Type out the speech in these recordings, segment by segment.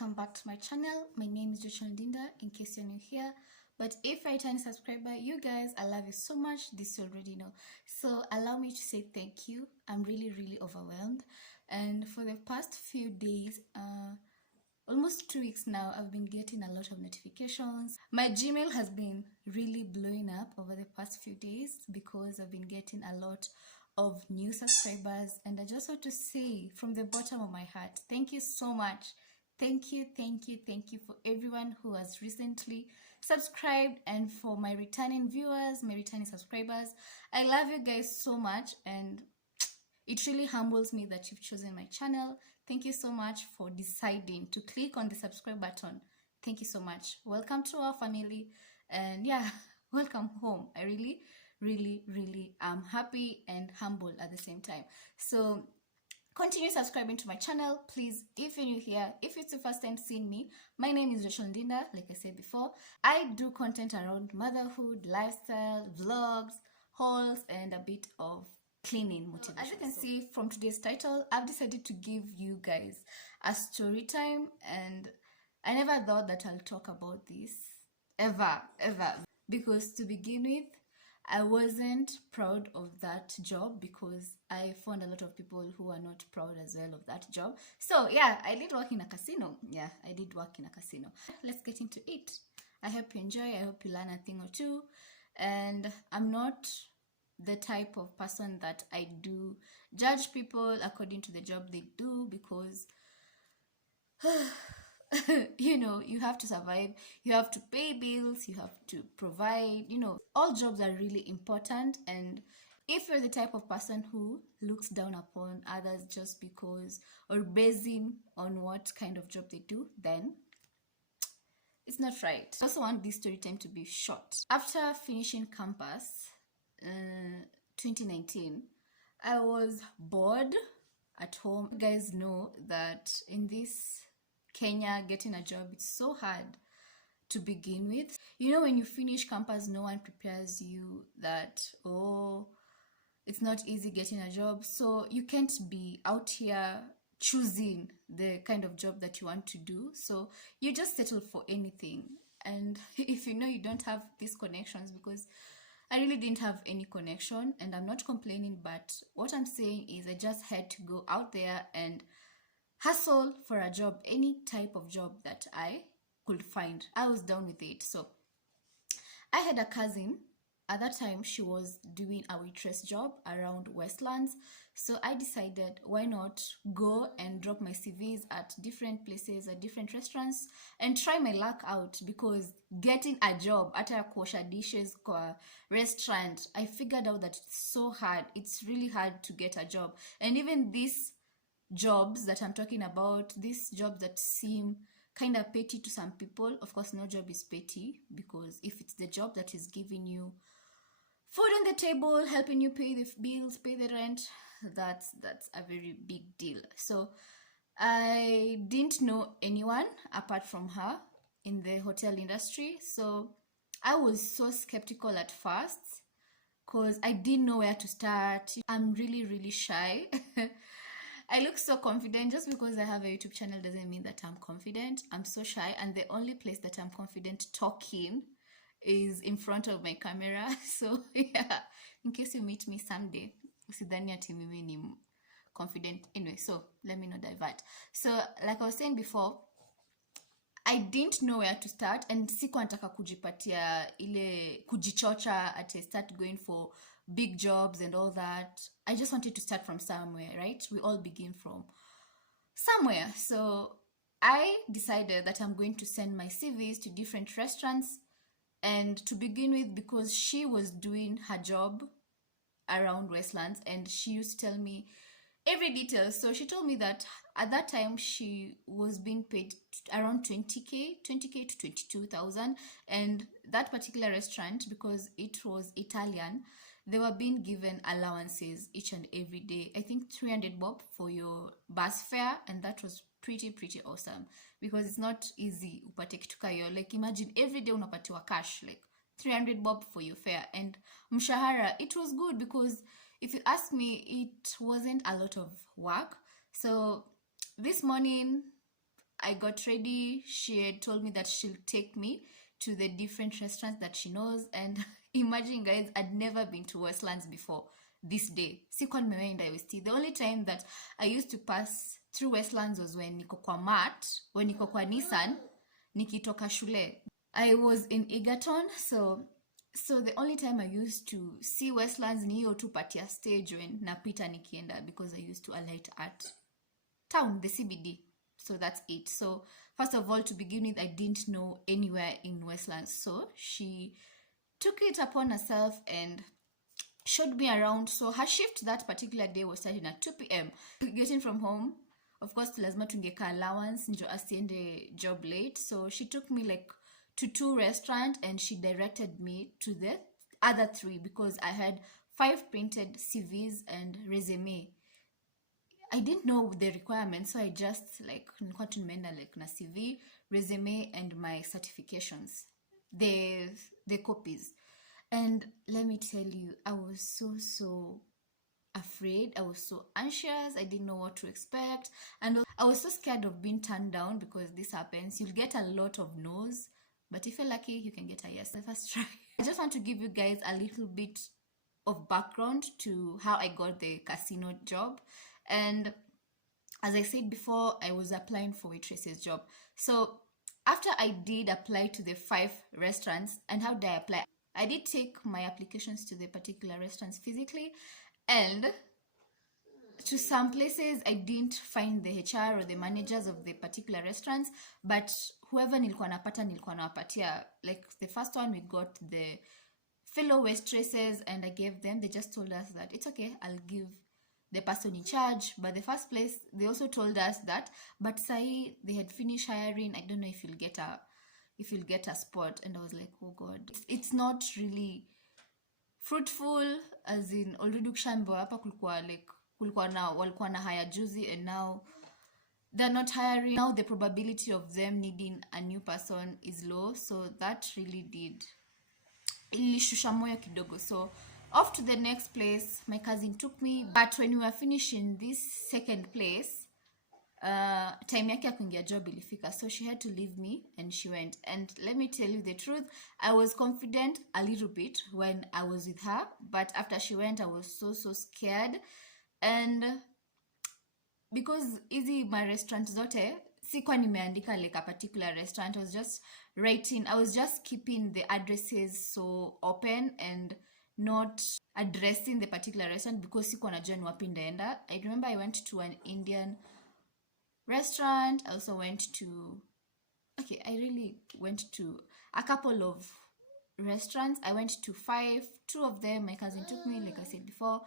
welcome back to my channel. My name is Ndinda, in case you're new here. But if you're a tiny subscriber, you guys, I love you so much. This you already know. So allow me to say thank you. I'm really overwhelmed. And for the past few days, almost 2 weeks now, I've been getting a lot of notifications. My Gmail has been really blowing up over the past few days because I've been getting a lot of new subscribers, and I just want to say from the bottom of my heart, thank you so much. Thank you for everyone who has recently subscribed, and for my returning viewers, my returning subscribers. I love you guys so much, and it really humbles me that you've chosen my channel. Thank you so much for deciding to click on the subscribe button. Thank you so much. Welcome to our family, and yeah, welcome home. I really am happy and humble at the same time. So continue subscribing to my channel, please. If you're new here, if it's the first time seeing me, my name is Ndinda. Like I said before, I do content around motherhood, lifestyle, vlogs, hauls, and a bit of cleaning motivation. So, as you can see from today's title, I've decided to give you guys a story time, and I never thought that I'll talk about this ever, because to begin with, I wasn't proud of that job because I found a lot of people who are not proud as well of that job. So yeah, I did work in a casino. Yeah, I did work in a casino. Let's get into it. I hope you enjoy. I hope you learn a thing or two. And I'm not the type of person that I do judge people according to the job they do, because you know, you have to survive, you have to pay bills, you have to provide, you know, all jobs are really important. And if you're the type of person who looks down upon others just because, or basing on what kind of job they do, then it's not right. I also want this story time to be short. After finishing campus 2019, I was bored at home. You guys know that in this Kenya, getting a job, it's so hard to begin with. You know, when you finish campus, no one prepares you that, oh, it's not easy getting a job. So you can't be out here choosing the kind of job that you want to do. So you just settle for anything. And if you know you don't have these connections, because I really didn't have any connection, and I'm not complaining, but what I'm saying is I just had to go out there and hustle for a job, any type of job that I could find. I was down with it. So I had a cousin at that time. She was doing a waitress job around Westlands. So I decided, why not go and drop my CVs at different places, at different restaurants, and try my luck out, because getting a job at a kosher dishes restaurant, I figured out that it's so hard. It's really hard to get a job. And even these jobs that I'm talking about, these jobs that seem kind of petty to some people, of course no job is petty, because if it's the job that is giving you food on the table, helping you pay the bills, pay the rent, that's a very big deal. So I didn't know anyone apart from her in the hotel industry, so I was so skeptical at first because I didn't know where to start. I'm really shy. I look so confident. Just because I have a YouTube channel doesn't mean that I'm confident. I'm so shy, and the only place that I'm confident talking is in front of my camera. So yeah, in case you meet me someday, usidhani ati mimi ni confident. Anyway, so let me not divert. So like I was saying before, I didn't know where to start, and sikuwa nataka kujipatia ile kujichocha at start going for big jobs and all that. I just wanted to start from somewhere, right? We all begin from somewhere. So I decided that I'm going to send my CVs to different restaurants. And to begin with, because she was doing her job around Westlands, and she used to tell me every detail. So she told me that at that time she was being paid around 20k to 22,000, and that particular restaurant, because it was Italian, they were being given allowances each and every day. I think 300 bob for your bus fare, and that was pretty awesome, because it's not easy upate kitu kayo. Like imagine every day unapatiwa cash, like 300 bob for your fare, and mshahara. It was good, because if you ask me, it wasn't a lot of work. So this morning I got ready. She had told me that she'll take me to the different restaurants that she knows. And imagine, guys, I'd never been to Westlands before this day. Sikuwa nimewaenda IOST. The only time that I used to pass through Westlands was when niko kwa mat, when niko kwa Nissan, nikitoka shule. I was in Egerton, so the only time I used to see Westlands ni hiyo tu patia stage when napita nikienda, because I used to alight at town, the CBD. So that's it. So first of all, to begin with, I didn't know anywhere in Westlands. So she took it upon herself and showed me around. So her shift that particular day was starting at 2 p.m. Getting from home, of course, lazima tungeka allowance njo asiende job late. So she took me like to 2 restaurants and she directed me to the other 3 because I had 5 printed CVs and resume. I didn't know the requirements, so I just like nilikuwa tu nimeenda like na CV, resume and my certifications, the copies. And let me tell you, I was so afraid. I was so anxious. I didn't know what to expect, and I was so scared of being turned down, because this happens. You'll get a lot of no's, but if you're lucky, you can get a yes the first try. I just want to give you guys a little bit of background to how I got the casino job. And as I said before, I was applying for waitress's job. So after I did apply to the 5 restaurants, and how did I apply? I did take my applications to the particular restaurants physically, and to some places I didn't find the HR or the managers of the particular restaurants, but whoever nilikuwa nawapatia, like the first one we got the fellow waitresses and I gave them. They just told us that it's okay, I'll give the person in charge. But the first place, they also told us that, but sai they had finished hiring, I don't know if you'll get a spot. And I was like, oh god, it's not really fruitful, as in already ukishaambiwa hapa walikuwa na hire juzi and now they're not hiring. Now the probability of them needing a new person is low, so that really did ilishusha moyo kidogo. So off to the next place, my cousin took me. But when we were finishing this second place, time yake ya kuingia job ilifika, so she had to leave me and she went. And let me tell you the truth, I was confident a little bit when I was with her, but after she went, I was so scared. And because easy my restaurant zote sikuwa nimeandika like a particular restaurant, I was just keeping the addresses so open and not addressing the particular restaurant, because sikuwa najua ni wapi ndaenda. I remember I went to an Indian restaurant. I also went to I really went to a couple of restaurants. I went to 5. 2 of them my cousin took me, like I said before.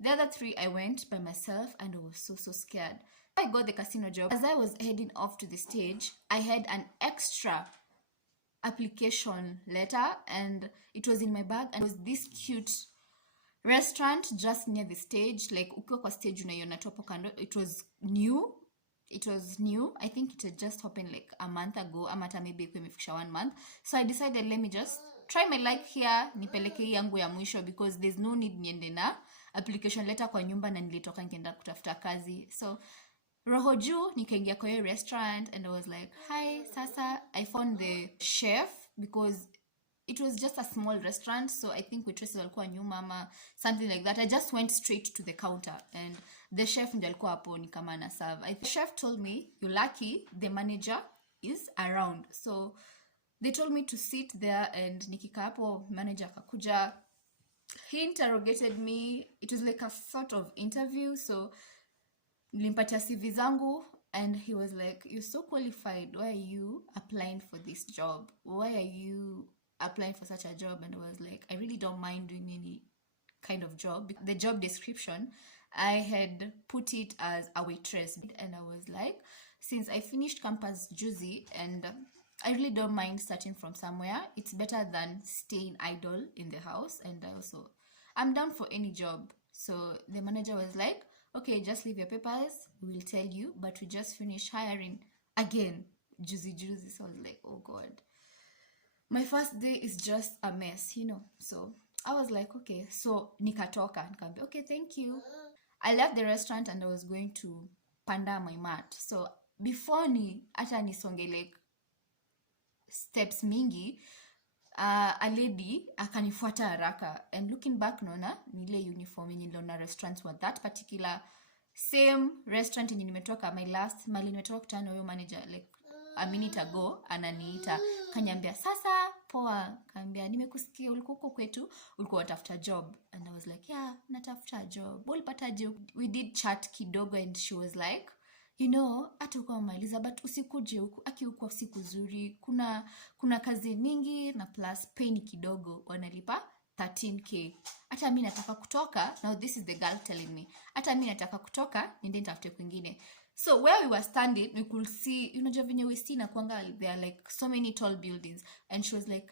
The other 3 I went by myself, and I was so scared. I got the casino job. As I was heading off to the stage, I had an extra application letter and it was in my bag, and it was this cute restaurant just near the stage. Like ukiwa kwa stage unaiona topo kando. It was new. I think it had just opened like a month ago, ama hata maybe ikuwa imefikisha 1 month. So I decided, let me just try my luck here, nipeleke yangu ya mwisho, because there's no need niende na application letter kwa nyumba na nilitoka nikienda kutafuta kazi. So roho juu nikaingia kwa hiyo restaurant and I was like, hi, sasa. I found the chef, because it was just a small restaurant, so I think waitresses walikuwa nyuma ama something like that. I just went straight to the counter and the chef ndiye alikuwa hapo ni kama ana serve. The chef told me, you're lucky the manager is around. So they told me to sit there, and nikika hapo manager akakuja. He interrogated me. It was like a sort of interview. So nilimpatia CV zangu and he was like, you're so qualified, why are you applying for this job? Why are you applying for such a job? And I was like, I really don't mind doing any kind of job. The job description, I had put it as a waitress, and I was like, since I finished campus juicy and I really don't mind starting from somewhere, it's better than staying idle in the house. And I'm down for any job. So the manager was like, okay, just leave your papers, we'll tell you, but we just finished hiring again. Juicy. So I was like, oh god, my first day is just a mess, So I was like, okay. So nikatoka, nikamwambia, okay, thank you. I left the restaurant and I was going to panda my mat. So before hata nisonge like steps mingi, a lady akanifuata haraka, and looking back naona nile uniform yenye niliona restaurants were that particular same restaurant yenye nimetoka, my last mali nimetoka kutana huyo manager like a minute ago, ananiita kanyambia, sasa poa, kaniambia nimekusikia ulikuwa huko kwetu, ulikuwa unatafuta job. And I was like, yeah, natafuta job. Ulipata job? We did chat kidogo, and she was like, you know, hata uko umaliza but usikuje huku, aki huko siku zuri, kuna kazi mingi na plus pay ni kidogo, wanalipa 13k. Hata mimi nataka kutoka. Now this is the girl telling me, hata mimi nataka kutoka niende nitafute kwingine. So where we were standing, we could see, you know, venye we see na kwanga, there are like so many tall buildings, and she was like,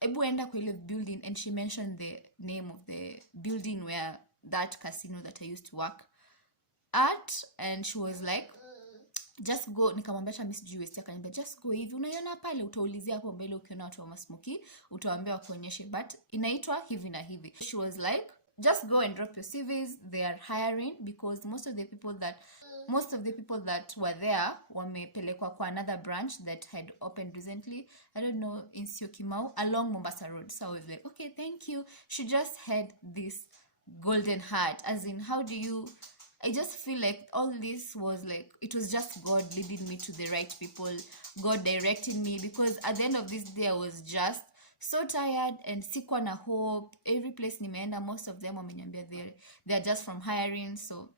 ebu enda kwa ile building, and she mentioned the name of the building where that casino that I used to work at, and she was like, just go. Nikamwambia hata mimi sijui West, akaniambia just go hivi, unaiona pale, utaulizia hapo mbele, ukiona watu wa masmoki utawaambia wakuonyeshe, but inaitwa hivi na hivi. She was like, just go and drop your CVs, they are hiring, because most of the people that were there wamepelekwa kwa another branch that had opened recently, I don't know, in Syokimau along Mombasa Road. So I was like, okay, thank you. She just had this golden heart, as in, how do you, I just feel like all this was like, it was just God leading me to the right people, God directing me, because at the end of this day I was just so tired and sikuwa na hope. Every place nimeenda, most of them wameniambia they're just from hiring. So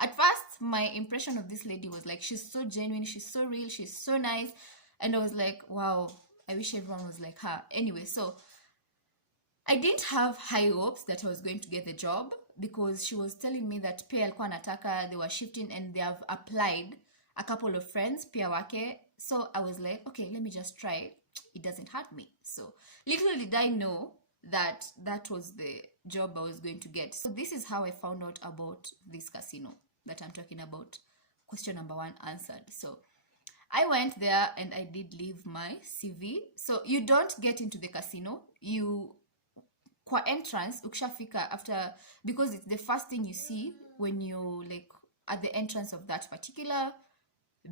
at first my impression of this lady was like, she's so genuine, she's so real, she's so nice, and I was like, wow, I wish everyone was like her. Anyway, so I didn't have high hopes that I was going to get the job, because she was telling me that pia alikuwa anataka, they were shifting and they have applied a couple of friends pia wake. So I was like, okay, let me just try, it doesn't hurt me. So little did I know that that was the job I was going to get. So this is how I found out about this casino that I'm talking about. Question number 1 answered. So I went there and I did leave my CV. So you don't get into the casino, you kwa entrance ukishafika, after, because it's the first thing you see when you like at the entrance of that particular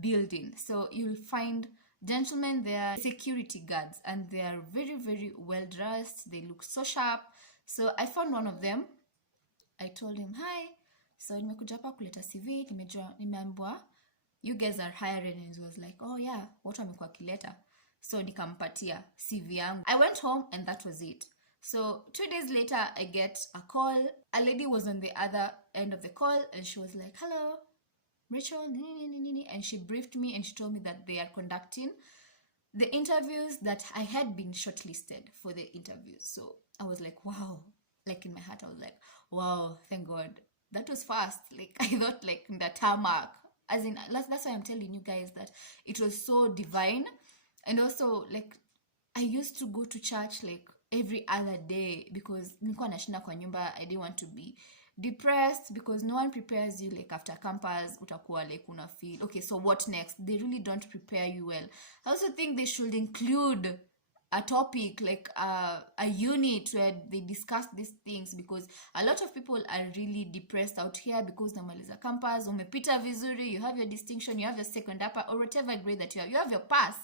building. So you'll find gentlemen there, security guards, and they are very, very well dressed, they look so sharp. So I found one of them. I told him, hi, so nimekuja hapa kuleta CV, nimeambiwa you guys are hiring. And he was like, oh yeah, watu wamekuwa kileta. So nikampatia CV yangu. I went home and that was it. So 2 days later, I get a call. A lady was on the other end of the call, and she was like, hello, Rachel, and she briefed me, and she told me that they are conducting the interviews, that I had been shortlisted for the interviews. So I was like, wow, like in my heart, I was like, wow, thank God. That was fast. Like I thought like the tarmac, as in, that's why I'm telling you guys that it was so divine. And also, like, I used to go to church like every other day, because nilikuwa nashinda kwa nyumba. I didn't want to be depressed, because no one prepares you. Like after campus utakuwa like una feel okay, so what next? They really don't prepare you well. I also think they should include a topic like a unit where they discuss these things, because a lot of people are really depressed out here because namaliza campus, umepita vizuri, you have your distinction, you have your second upper or whatever grade that you have your pass,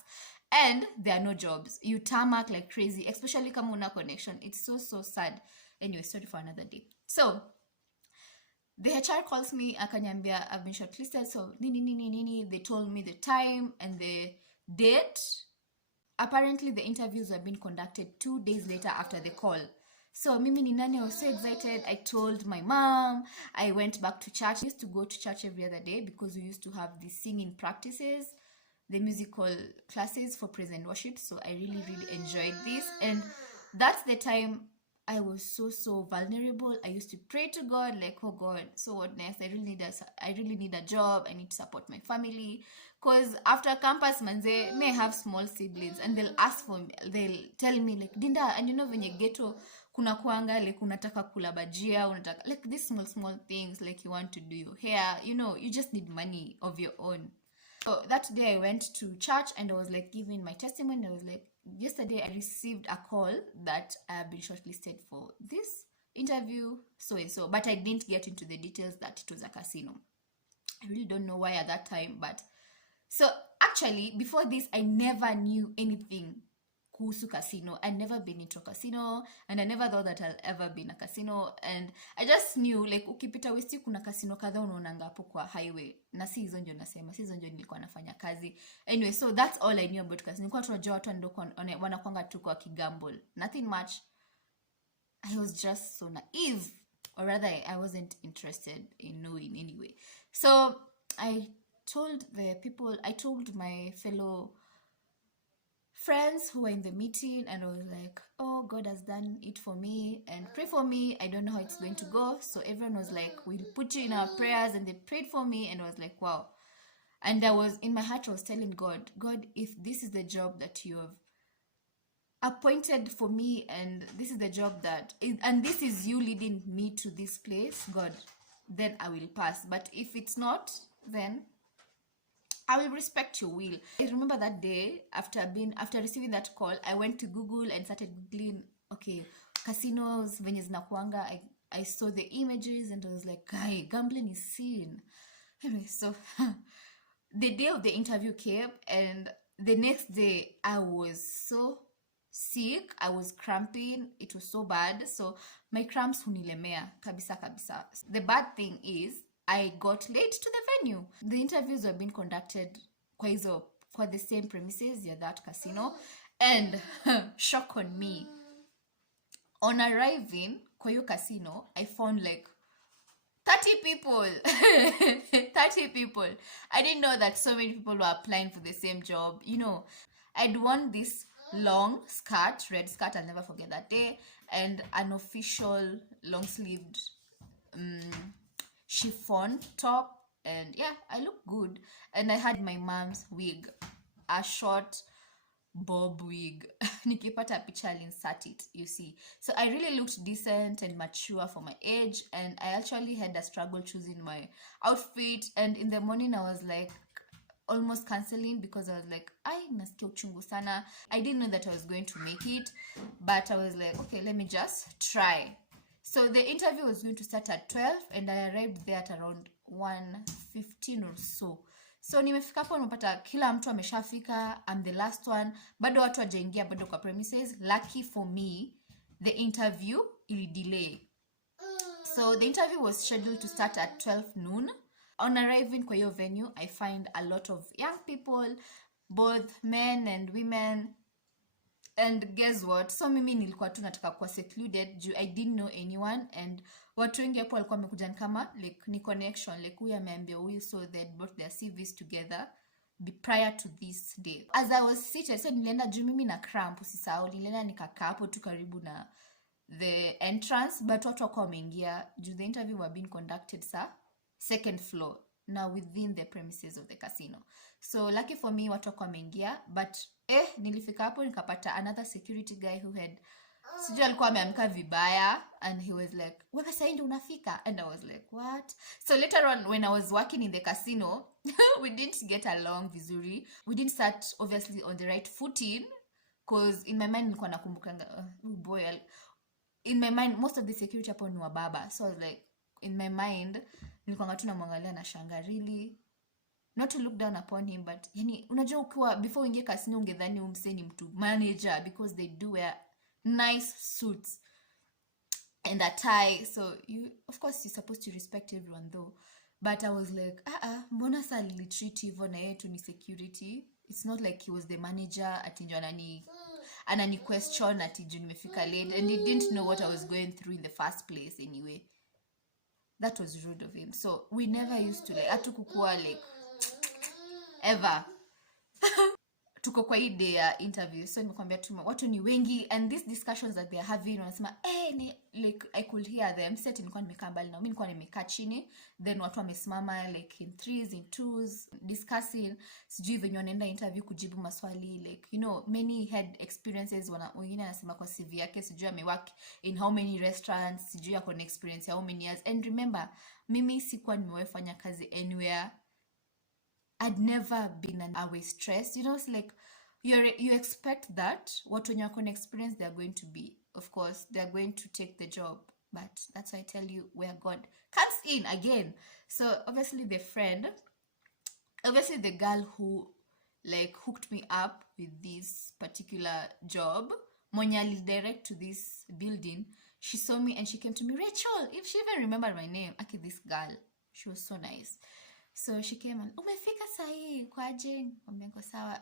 and there are no jobs. You tarmac like crazy, especially kama una connection. It's so sad. Anyway, sorry for another day. So the HR calls me, akanyambia I've been shortlisted. So they told me the time and the date. Apparently the interviews were being conducted 2 days later after the call. So mimi ni nani, I was so excited. I told my mom. I went back to church. I used to go to church every other day because we used to have these singing practices, the musical classes for praise and worship. So I really enjoyed this, and that's the time I was so vulnerable. I used to pray to God like, oh God, so what next? I really need a job. I need to support my family, because after campus manze may have small siblings, and they'll ask for me, they'll tell me like, Dinda, and you know when you ghetto kuna kuanga like unataka kula bajia, unataka like these small things, like you want to do your hair, you know, you just need money of your own. So that day I went to church and I was like giving my testimony. I was like, yesterday I received a call that I have been shortlisted for this interview, so and so, but I didn't get into the details that it was a casino. I really don't know why at that time, but So actually, before this, I never knew anything kuhusu casino. I'd never been into a casino, and I never thought that I'll ever be in a casino. And I just knew, like, ukipita Westi kuna casino kadhaa unaonanga hapo kwa highway. Na si hizo ndio nasema, si hizo ndio nilikuwa nafanya kazi. Anyway, so that's all I knew about casino. Nilikuwa tunajua watu ndio wanakwanga tu kwa kigamble. Nothing much. I was just so naive. Or rather, I wasn't interested in knowing anyway. So I told my fellow friends who were in the meeting, and I was like, oh, God has done it for me, and pray for me. I don't know how it's going to go. So everyone was like, we'll put you in our prayers, and they prayed for me, and I was like, wow. And in my heart, I was telling God, if this is the job that you have appointed for me, and this is the job and this is you leading me to this place, God, then I will pass. But if it's not, then I will respect your will. I remember that day, after receiving that call, I went to Google and started Googling, okay, casinos, venye zinakuanga. I saw the images and I was like, guy, gambling is sin. Anyway, so the day of the interview came, and the next day I was so sick. I was cramping. It was so bad. So my cramps hunilemea kabisa. The bad thing is I got late to the venue. The interviews were being conducted for the same premises, that casino. And shock on me. On arriving kwa hiyo casino, I found like 30 people. 30 people. I didn't know that so many people were applying for the same job. I'd worn this long skirt, red skirt, I'll never forget that day, and an official long-sleeved chiffon top, and yeah, I looked good. And I had my mom's wig, a short bob wig. Nikipata picture, I'll insert it, you see. So I really looked decent and mature for my age, and I actually had a struggle choosing my outfit. And in the morning, I was like almost canceling because I was like, nasikia uchungu sana. I didn't know that I was going to make it, but I was like, okay, let me just try. So the interview was going to start at 12, and I arrived there at around 1:15 or so. So nimefika hapo, nimepata kila mtu ameshafika. I'm the last one. Bado watu wajaingia bado kwa premises. Lucky for me, the interview ili delay. So the interview was scheduled to start at 12 noon. On arriving kwa hiyo venue, I find a lot of young people, both men and women. And guess what? So mimi nilikuwa tu nataka kuwa secluded. I didn't know anyone, and watu wengi hapo walikuwa wamekuja kama like ni connection, like huyu ameambia huyu, so they brought their CVs together prior to this day. As I was seated, so nilienda juu mimi na cramp, usisahau, nilienda nikakaa hapo tu karibu na the entrance, but watu wako wameingia juu the interview were being conducted second floor, now within the premises of the casino. So lucky for me, watu wako wameingia, but nilifika hapo nikapata another security guy who had sijui alikuwa ameamka vibaya, and he was like, wewe sasa ndio unafika? And I was like, what? So later on, when I was working in the casino, we didn't get along vizuri. We didn't start obviously on the right footing, because in my mind nilikuwa nakumbukanga, in my mind most of the security hapo ni wababa. So I was like, in my mind nilikuwa tu namwangalia na shanga, really not to look down upon him, but yani unajua ukiwa before uingie casino ungedhani umseni mtu manager, because they do wear nice suits and a tie. So of course you're supposed to respect everyone though. But I was like, mbona sa treat hivyo na yeye tu ni security? It's not like he was the manager ati ndio anani question ati ndio nimefika late, and he didn't know what I was going through in the first place anyway. That was rude of him. So we never used to like hatukukua like ever. Tuko kwa hii day ya interview, so nimekwambia tu watu ni wengi, and these discussions that they are having, wanasema like I could hear them. Set nilikuwa nimekaa mbali na mimi, nilikuwa nimekaa chini, then watu wamesimama like in threes in twos discussing sijui venye wanaenda interview kujibu maswali, like many had experiences. Wengine anasema kwa CV yake sijui amework in how many restaurants, sijui ako na experience ya how many years. And remember, mimi sikuwa nimewefanya kazi anywhere. I'd never been always stressed. It's like you expect that what when you're on experience, they're going to be, of course, they're going to take the job. But that's why I tell you, where God comes in again. So obviously the friend obviously the girl who like hooked me up with this particular job, mwenye direct to this building, she saw me and she came to me, Rachel, if she even remembered my name. Okay, this girl, she was so nice. So she came and, umefika sahi kwaje? Niko sawa.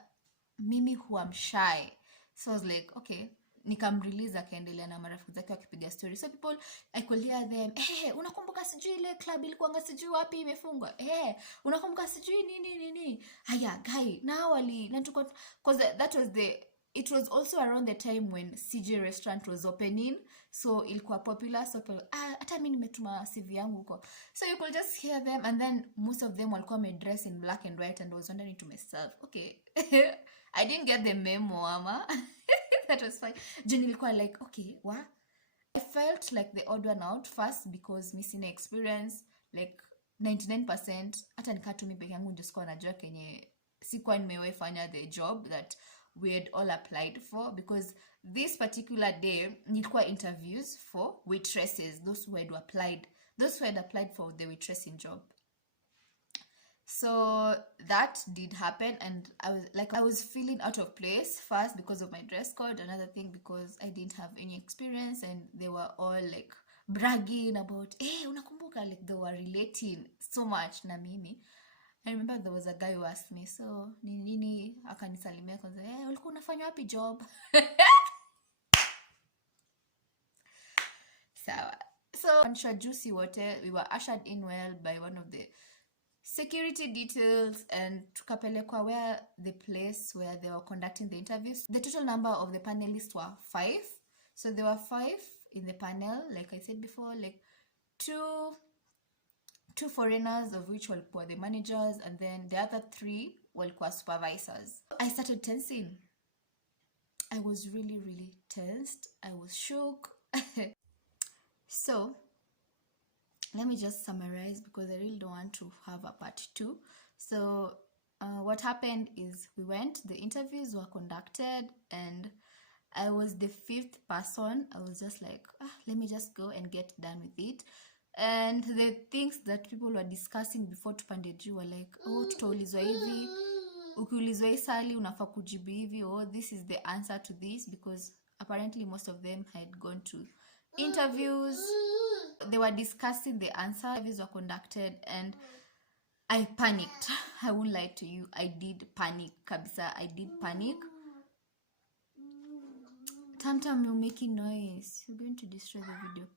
Mimi who am shy, so I was like, okay, nikamrelease akaendelea na marafiki zake wakipiga story. So people, I could hear them, unakumbuka sijui ile club ilikuwa sijui wapi imefungwa, unakumbuka sijui nini. Haya guy, na wali na tuko, cause it was also around the time when CJ restaurant was opening, so ilikuwa popular, so hata mimi nimetuma CV yangu huko. So you could just hear them, and then most of them walikuwa dressed in black and white, and I was wondering to myself, okay, I didn't get the memo, ama. That was fine. Juni ilikuwa like, okay, what? I felt like the odd one out first because missing experience, like 99%, hata nikatumi peke yangu ndio sikuwa najua kenye sikuwa nimewahi fanya the job that we had all applied for, because this particular day nilikuwa interviews for waitresses, those who had applied for the waitressing job. So that did happen, and I was feeling out of place first because of my dress code, another thing because I didn't have any experience, and they were all like bragging about, unakumbuka, like they were relating so much na mimi. I remember there was a guy who asked me, so nini, akanisalimia kwanza, ulikuwa unafanya wapi job? So introduce wote, we were ushered in well by one of the security details, and tukapelekwa where the place where they were conducting the interviews. The total number of the panelists were 5. So there were 5 in the panel, like I said before, like two foreigners, of which were the managers, and then the other 3 were supervisors. I started tensing. I was really, really tensed. I was shook. So let me just summarize because I really don't want to have a part 2. So what happened is we went, the interviews were conducted, and I was the 5th person. I was just like, let me just go and get done with it. And the things that people were discussing before tupande juu were like, tutaulizwa hivi, ukiulizwa hii swali unafaa kujibu hivi, this is the answer to this, because apparently most of them had gone to interviews. They were discussing the answer. Interviews were conducted, and I panicked. I won't lie to you. I did panic, kabisa. I did panic. Tam, you're making noise. You're going to destroy the video.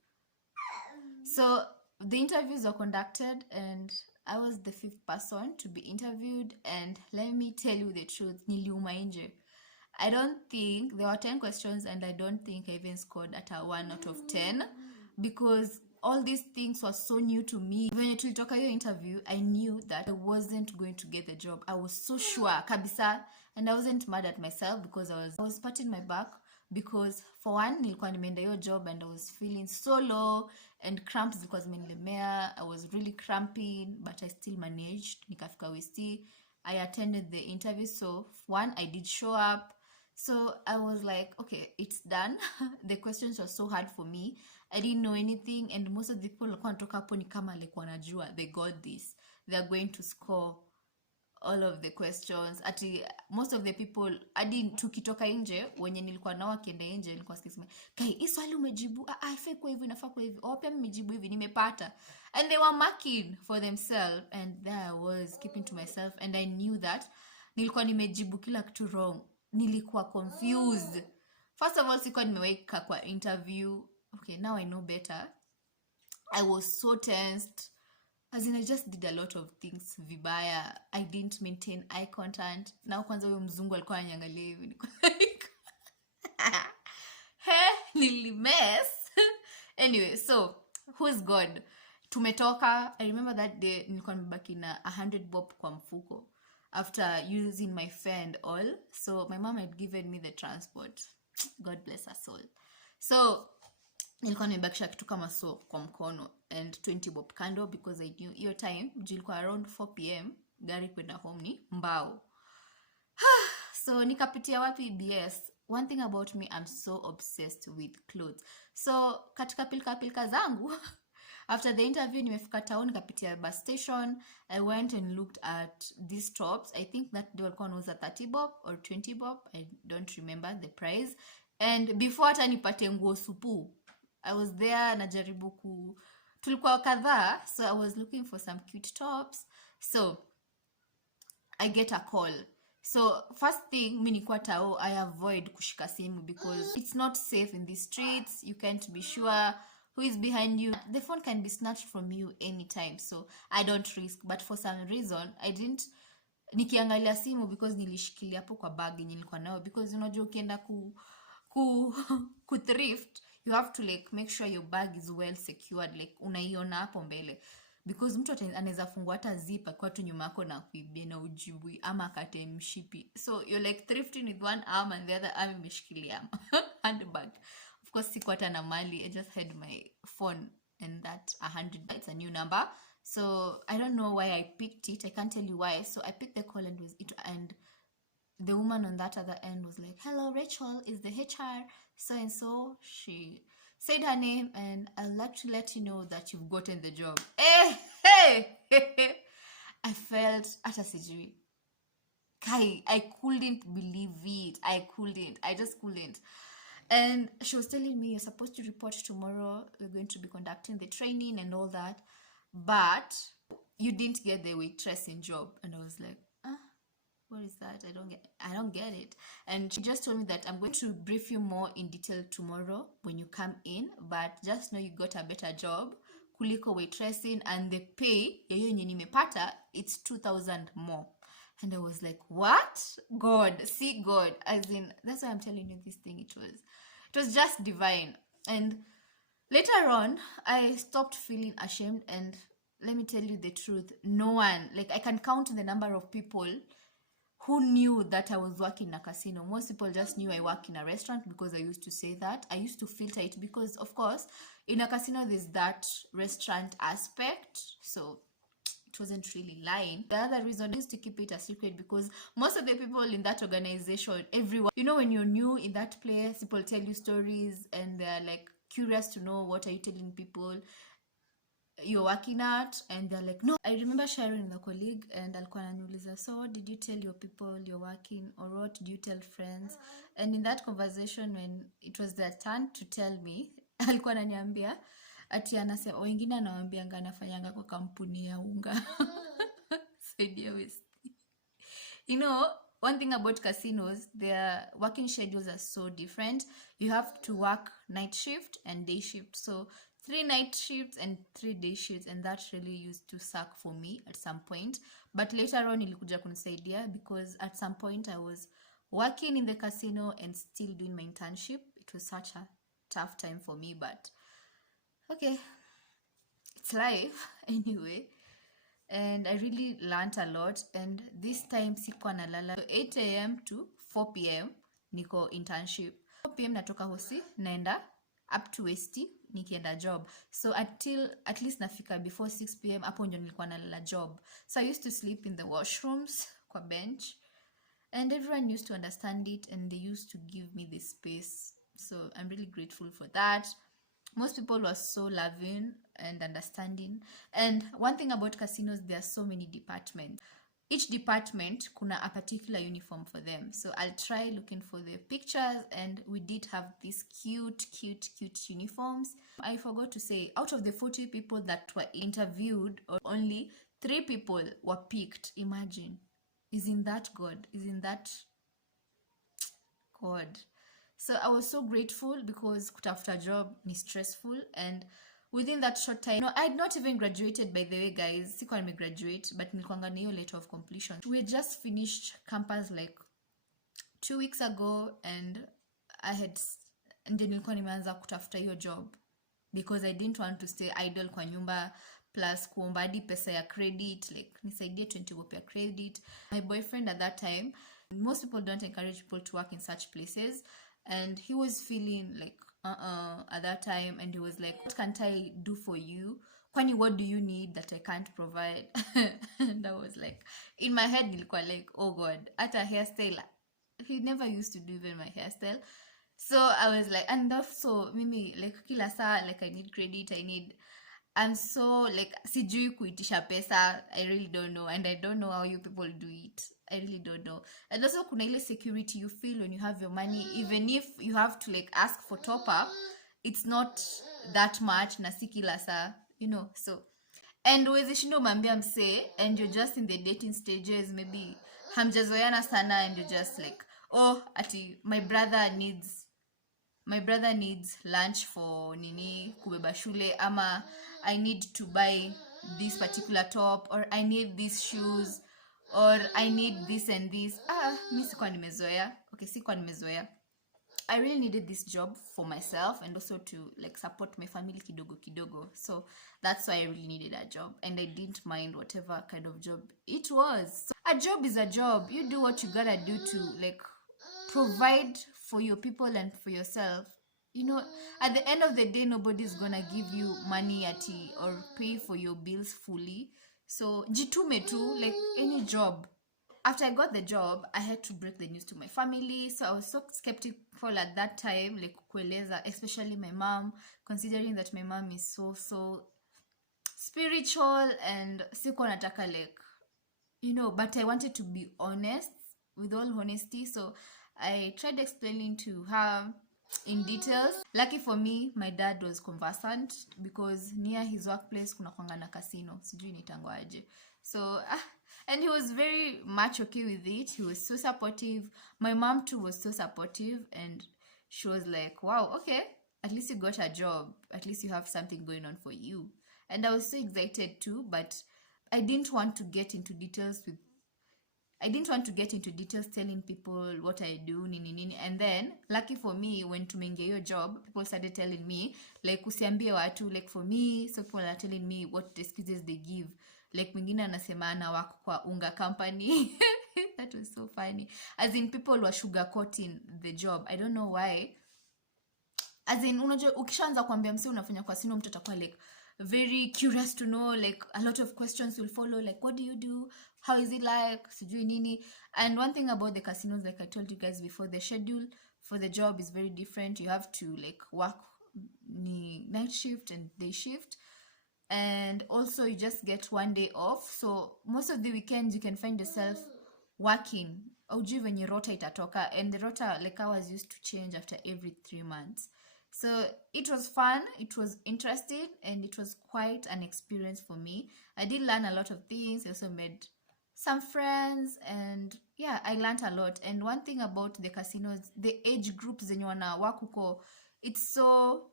So the interviews were conducted, and I was the 5th person to be interviewed. And let me tell you the truth, niliuma nje. I don't think there were 10 questions, and I don't think I even scored at a 1 out of 10, because all these things were so new to me. When you tulitoka your interview, I knew that I wasn't going to get the job. I was so sure, kabisa, and I wasn't mad at myself because I was patting my back, because for one, nilikuwa nimeenda your job and I was feeling so low, and cramps because imenilemea. I was really cramping, but I still managed. Nikafika Westi. I attended the interview, so one, I did show up. So I was like, okay, it's done. The questions were so hard for me. I didn't know anything, and most of the people walikuwa wanatoka hapo ni kama like wanajua, they got this. They are going to score all of the questions. Ati most of the people, hadi tukitoka nje, wenye nilikuwa nao akienda nje, nilikuwa sikisema, kai, hii swali umejibu, haifai kwa hivi, inafaa kwa hivi, pia mmejibu hivi, nimepata. And they were marking for themselves, and there I was keeping to myself, and I knew that nilikuwa nimejibu kila kitu wrong. Nilikuwa confused. First of all, sikuwa nimeweka kwa interview. Okay, now I know better. I was so tensed. As in, I just did a lot of things vibaya. I didn't maintain eye contact. Now kwanza huyo mzungu alikuwa ananiangalia hivi. Niko like, nilimess. Anyway, so, who's God? Tumetoka. I remember that day, nilikuwa nimebaki na 100 bob kwa mfuko after using my fare and all. So, my mom had given me the transport. God bless her soul. So, nilikuwa nimebakisha kitu kama so kwa mkono and 20 bob kando, because I knew your time jilikuwa around 4 p.m. gari kwenda home ni mbao. So nikapitia wapi BS. One thing about me, I'm so obsessed with clothes. So katika pilka zangu After the interview, nimefika town, nikapitia bus station. I went and looked at these tops. I think that the one was a 30 bob or 20 bob. I don't remember the price. And before hata nipate nguo supu, I was there najaribu tulikuwa kadhaa, so I was looking for some cute tops. So I get a call. So first thing, mi nikuwa tao, I avoid kushika simu because it's not safe in these streets. You can't be sure who is behind you. The phone can be snatched from you anytime, so I don't risk. But for some reason, I didn't nikiangalia simu because nilishikilia hapo kwa bag yenye nilikuwa nayo, because unajua ukienda ku thrift, you have to like make sure your bag is well secured, like unaiona hapo mbele, because mtu anaweza fungua hata zipa kwa tu nyuma yako na kuibia na ujibui ama akate mshipi. So you're like thrifting with one arm and the other arm imeshikilia handbag. Of course sikuwa hata na mali, I just had my phone and that 100, it's a new number. So I don't know why I picked it. I can't tell you why. So I picked the call and the woman on that other end was like, "Hello, Rachel, is the HR so and so?" She said her name, and I'd like to let you know that you've gotten the job. Hey. I felt hata sijui. Kai, I couldn't believe it. I just couldn't. And she was telling me, "You're supposed to report tomorrow. We're going to be conducting the training and all that. But you didn't get the waitressing job." And I was like, what is that? I don't get it. And she just told me that I'm going to brief you more in detail tomorrow when you come in, but just know you got a better job kuliko waitressing, and the pay yenye nimepata, it's 2,000 more. And I was like, what? God, see God. As in, that's why I'm telling you this thing. It was just divine. And later on, I stopped feeling ashamed, and let me tell you the truth. No one, like I can count the number of people who knew that I was working in a casino. Most people just knew I work in a restaurant because I used to say that. I used to filter it because, of course, in a casino, there's that restaurant aspect. So it wasn't really lying. The other reason is to keep it a secret because most of the people in that organization, everyone, you know, when you're new in that place, people tell you stories and they're like curious to know what are you telling people you're working at, and they're like, no. I remember sharing with a colleague and alikuwa ananiuliza, so what did you tell your people you're working, or what did you tell friends? And in that conversation, when it was their turn to tell me, alikuwa ananiambia ati anasema wengine anawaambianga anafanyanga kwa kampuni ya unga. Saidia West. You know, one thing about casinos, their working schedules are so different. You have to work night shift and day shift. So 3 night shifts and 3 day shifts, and that really used to suck for me at some point. But later on, ilikuja kunisaidia because at some point I was working in the casino and still doing my internship. It was such a tough time for me, but okay, it's life anyway. And I really learned a lot. And this time sikuwa nalala. So 8 a.m. to 4 p.m. niko internship. 4 p.m. natoka hosi, naenda up to Westi, nikienda job. So until at least nafika before 6 p.m. hapo ndio nilikuwa nalala job. So I used to sleep in the washrooms kwa bench. And everyone used to understand it, and they used to give me this space. So I'm really grateful for that. Most people were so loving and understanding. And one thing about casinos, there are so many departments. Each department kuna a particular uniform for them. So I'll try looking for the pictures, and we did have these cute uniforms. I forgot to say, out of the 40 people that were interviewed, only 3 people were picked. Imagine. Isn't that God? Isn't that God? So I was so grateful because kutafuta job ni stressful, and within that short time, I had not even graduated, by the way, guys. Sikuwa nimegraduate, but nilikuanga na hiyo letter of completion. We had just finished campus like 2 weeks ago, and ndio nilikuwa nimeanza kutafuta hiyo job because I didn't want to stay idle kwa nyumba, plus kuomba hadi pesa ya credit, like nisaidie 20 bob ya credit. My boyfriend at that time, most people don't encourage people to work in such places, and he was feeling like at that time, and he was like, what can't I do for you? Kwani, what do you need that I can't provide? And I was like, in my head nilikuwa like, oh God, at a hairstyle, he never used to do even my hairstyle. So I was like, and also mimi like kila saa, like I need credit, I need I'm so like sijui kuitisha pesa. I really don't know, and I don't know how you people do it. I really don't know. And also kuna ile security you feel when you have your money, even if you have to like ask for top up, it's not that much na si kila saa, you know. So and uwezi shinda umambia msee and you're just in the dating stages, maybe hamjazoeana sana and you're just like, oh ati my brother needs lunch for nini kubeba shule, ama I need to buy this particular top, or I need these shoes, or I need this and this. Mi sikuwa nimezoea. Okay, sikuwa nimezoea. I really needed this job for myself and also to like support my family kidogo kidogo. So that's why I really needed a job, and I didn't mind whatever kind of job it was. So, a job is a job. You do what you gotta do to like provide for your people and for yourself. You know, at the end of the day, nobody's gonna give you money or pay for your bills fully. So jitume tu, like any job. After I got the job, I had to break the news to my family. So I was so skeptical at that time, like kueleza, especially my mom, considering that my mom is so spiritual, and sikuwa nataka like, you know, but I wanted to be honest, with all honesty. So I tried explaining to her in details. Lucky for me, my dad was conversant, because near his workplace kuna kwanga na casino, sijui nitangwaje. So and he was very much okay with it. He was so supportive. My mom too was so supportive, and she was like, wow, okay, at least you got a job, at least you have something going on for you. And I was so excited too, but I didn't want to get into details telling people what I do, nini. And then, lucky for me, when tumeingia hiyo job, people started telling me, like, usiambie watu, like for me, so people are telling me what excuses they give. Like, mwingine anasema anawako kwa unga company. That was so funny. As in, people were sugarcoating the job. I don't know why. As in, unajua, ukishaanza kuambia msi unafanya kwa sino, mtu atakuwa like, very curious to know, like a lot of questions will follow, like what do you do, how is it like, sijui nini. And one thing about the casinos, like I told you guys before, the schedule for the job is very different. You have to like work night shift and day shift, and also you just get one day off. So most of the weekends you can find yourself working. Aujui venye rota itatoka, and the rota, like I was used to change after every 3 months. So it was fun, it was interesting, and it was quite an experience for me. I did learn a lot of things. I also made some friends, and yeah, I learned a lot. And one thing about the casinos, the age groups zenye wanawaka huko, it's so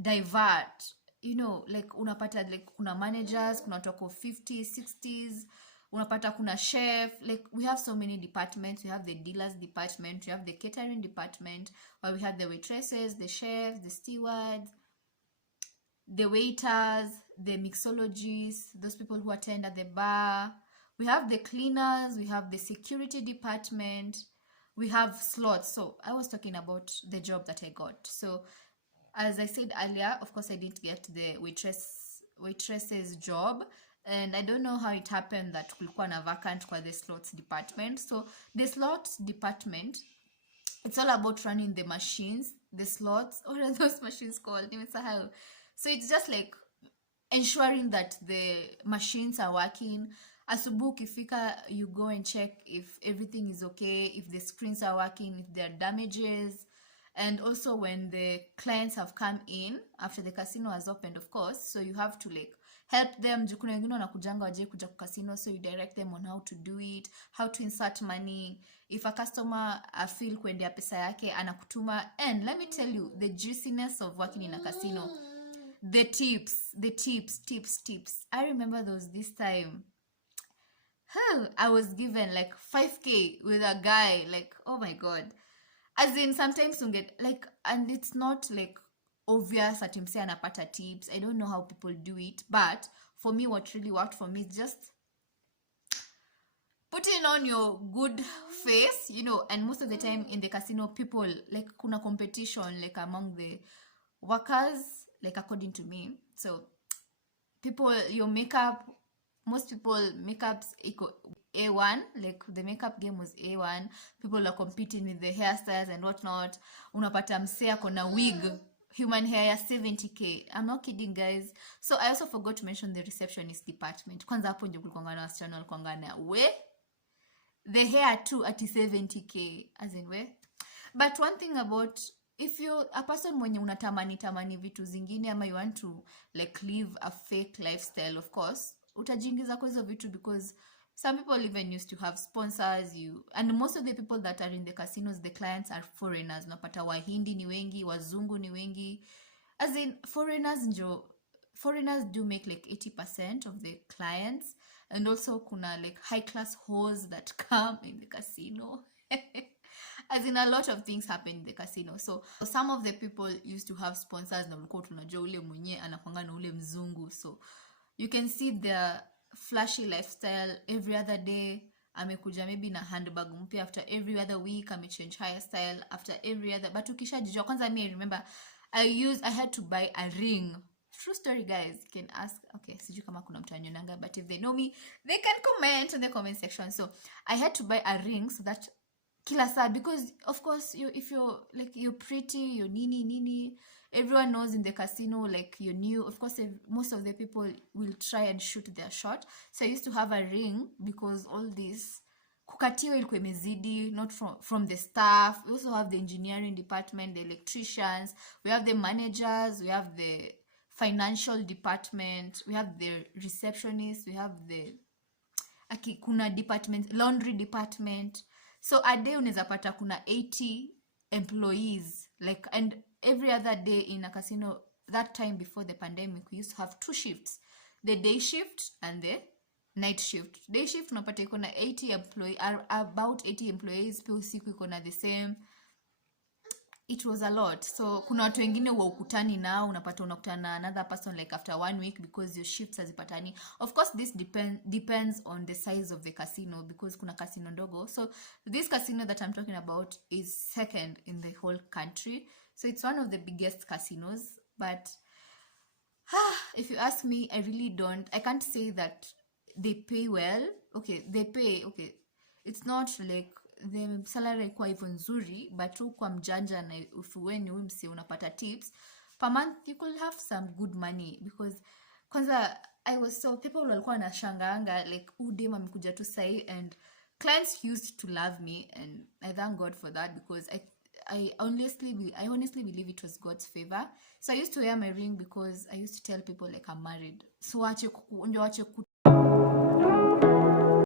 diverse. You know, like unapata like kuna managers, kuna watu wako 50s, 60s, unapata kuna chef. Like we have so many departments. We have the dealers department, we have the catering department, where we have the waitresses, the chefs, the stewards, the waiters, the mixologists, those people who attend at the bar. We have the cleaners, we have the security department, we have slots. So I was talking about the job that I got. So as I said earlier, of course I didn't get the waitress's job, and I don't know how it happened that kulikuwa na vacant kwa the slots department. So the slots department, it's all about running the machines, the slots. What are those machines called? So it's just like ensuring that the machines are working. Asubuhi ukifika, you go and check if everything is okay, if the screens are working, if there are damages. And also when the clients have come in after the casino has opened, of course, so you have to like help them. Kuna wengine wanakujanga waje kuja kwa casino, so you direct them on how to do it, how to insert money. If a customer feel kuendea pesa yake anakutuma. And let me tell you, the juiciness of working in a casino, the tips. I remember this time. I was given like 5K with a guy, like, oh my god. As in, sometimes you get like, and it's not like obvious that mse anapata tips. I don't know how people do it, but for me, what really worked for me is just putting on your good face, you know. And most of the time in the casino, people like kuna competition like among the workers, like according to me. So people, your makeup, most people makeups equal A1, like the makeup game was A1. People are competing with the hairstyles and whatnot. Unapata msea kona wig. human hair ya 70k. I'm not kidding, guys. So I also forgot to mention the receptionist department. Kwanza hapo ndio kulikuwa na wasichana walikuwa na the hair too at 70k, as in we. But one thing about, if you're a person mwenye unatamani vitu zingine ama you want to like live a fake lifestyle, of course utajiingiza kwa hizo vitu, because some people even used to have sponsors and most of the people that are in the casinos, the clients are foreigners. Unapata wahindi ni wengi, wazungu ni wengi, as in foreigners do make like 80% of the clients, and also kuna like high class hoes that come in the casino. As in, a lot of things happen in the casino. So some of the people used to have sponsors na ulikuwa tunajua ule mwenye anakuanga na ule mzungu. So you can see their flashy lifestyle every other day. Amekuja maybe na handbag mpya, after every other week amechange hairstyle, after every other. But ukishajijua, kwanza me remember I had to buy a ring. True story, guys. You can ask, okay, sijui kama kuna mtu anionanga, but if they know me, they can comment in the comment section. So I had to buy a ring so that kila saa, because of course if you're like, you're pretty, you're nini, everyone knows in the casino, like you're new, of course most of the people will try and shoot their shot. So I used to have a ring, because all this kukatiwa ilikuwa imezidi, not from the staff. We also have the engineering department, the electricians, we have the managers, we have the financial department, we have the receptionist, we have the kuna department, laundry department. So a day unaweza pata kuna 80 employees, like, and every other day in a casino, that time before the pandemic, we used to have 2 shifts, the day shift and the night shift. Day shift unapata iko na 80 employees, about 80 employees, pia usiku iko na the same. It was a lot. So kuna watu wengine wa ukutani nao, unapata unakutana na another person like after 1 week, because your shifts hazipatani. Of course this depends on the size of the casino, because kuna casino ndogo. So this casino that I'm talking about is second in the whole country. So it's one of the biggest casinos, but if you ask me, I can't say that they pay well. Okay, they pay, okay. It's not like the salary ikuwa hivyo nzuri, but tu kwa mjanja na ufuweni msi unapata tips per month, you could have some good money. Because kwanza people walikuwa na shangaanga like, dem amekuja tu sai, and clients used to love me, and I thank God for that, because I honestly believe it was God's favor. So I used to wear my ring, because I used to tell people like I'm married. So wache